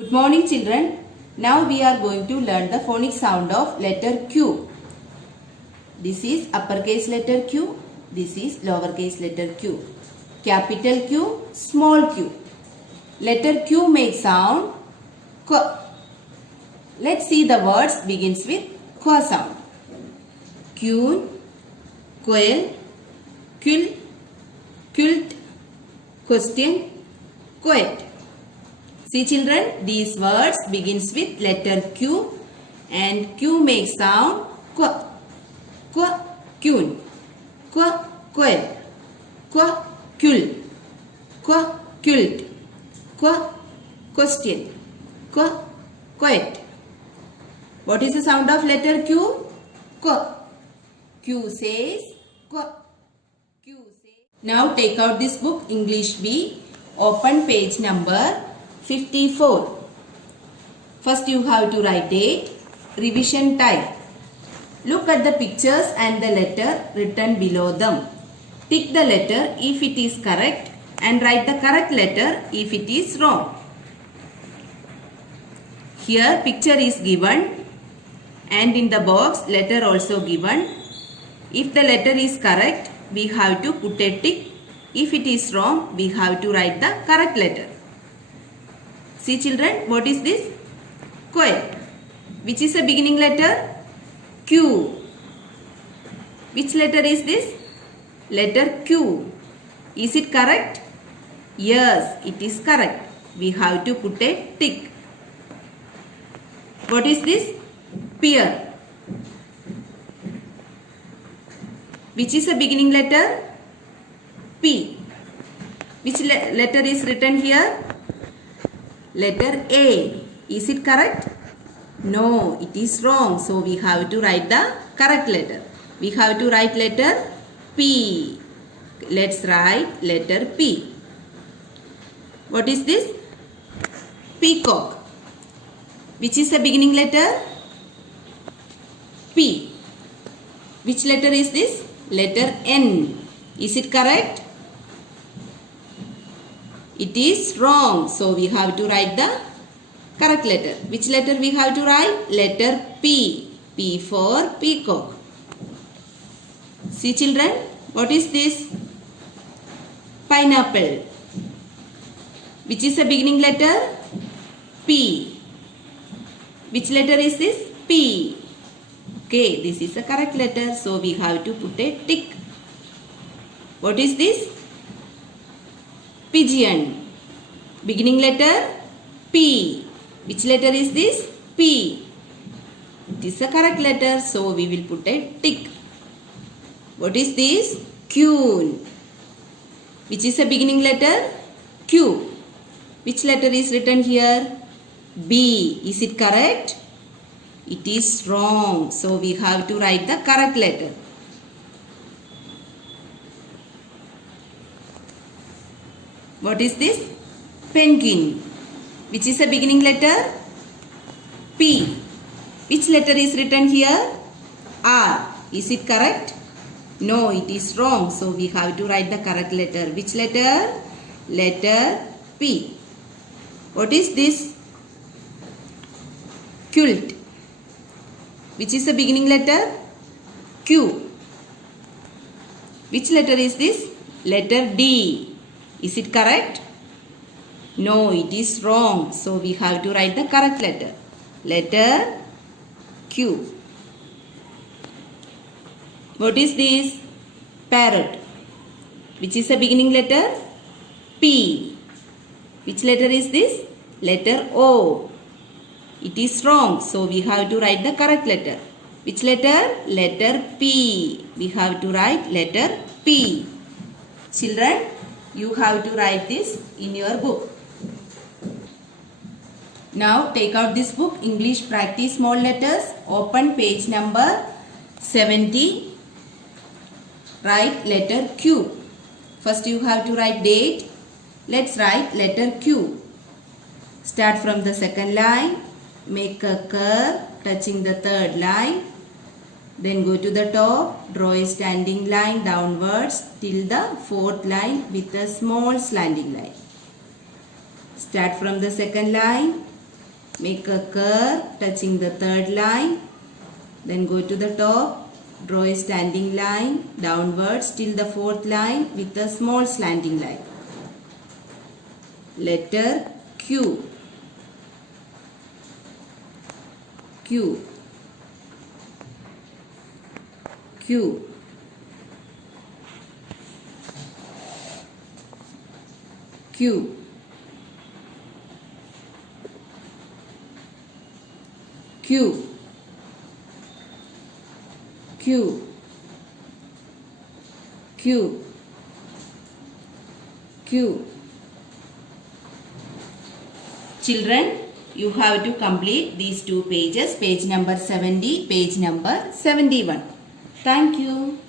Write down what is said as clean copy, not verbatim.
Good morning children. Now we are going to learn the phonic sound of letter Q. This is uppercase letter Q. This is lowercase letter Q. Capital Q, small q. Letter Q makes sound Q. Let's see the words begins with Q sound. Queen, quail, quill, quilt, question, quote. See children, these words begins with letter Q and Q makes sound Q. Q, queen. Q, quail. Q, quill. Q, quilt. Q, question. Q, quote. What is the sound of letter Q? Q. Q says Q. Q says. Now take out this book English B. Open page number 54. First you have to write date, revision time. Look at the pictures and the letter written below them. Tick the letter if it is correct and write the correct letter if it is wrong. Here picture is given and in the box letter also given. If the letter is correct, we have to put a tick. If it is wrong, we have to write the correct letter. See children, what is this? Quail. Which is the beginning letter? Q. Which letter is this? Letter Q. Is it correct? Yes, it is correct. We have to put a tick. What is this? Pear. Which is the beginning letter? P. Which letter is written here? Letter A. Is it correct? No, it is wrong. So we have to write the correct letter. We have to write letter P. Let's write letter P. What is this? Peacock. Which is the beginning letter? P. Which letter is this? Letter N. Is it correct? It is wrong. So we have to write the correct letter. Which letter we have to write? Letter P. P for peacock. See children, what is this? Pineapple. Which is the beginning letter? P. Which letter is this? P. Okay, this is the correct letter. So we have to put a tick. What is this? Pigeon. Beginning letter P. Which letter is this? P. It is the correct letter. So we will put a tick. What is this? Queen. Which is the beginning letter? Q. Which letter is written here? B. Is it correct? It is wrong. So we have to write the correct letter. What is this? Penguin. Which is the beginning letter? P. Which letter is written here? R. Is it correct? No, it is wrong. So we have to write the correct letter. Which letter? Letter P. What is this? Quilt. Which is the beginning letter? Q. Which letter is this? Letter D. Is it correct? No, it is wrong. So we have to write the correct letter. Letter Q. What is this? Parrot. Which is the beginning letter? P. Which letter is this? Letter O. It is wrong. So we have to write the correct letter. Which letter? Letter P. We have to write letter P. Children, you have to write this in your book. Now take out this book English Practice Small Letters. Open page number 70. Write letter Q. First you have to write date. Let's write letter Q. Start from the second line. Make a curve touching the third line. Then go to the top, draw a standing line downwards till the fourth line with a small slanting line. Start from the second line, Make a curve touching the third line. Then go to the top. Draw a standing line downwards till the fourth line with a small slanting line. Letter Q. Q. Q. Q. Q. Q. Q. Q. Children, you have to complete these two pages, page number 70, page number 71. Thank you.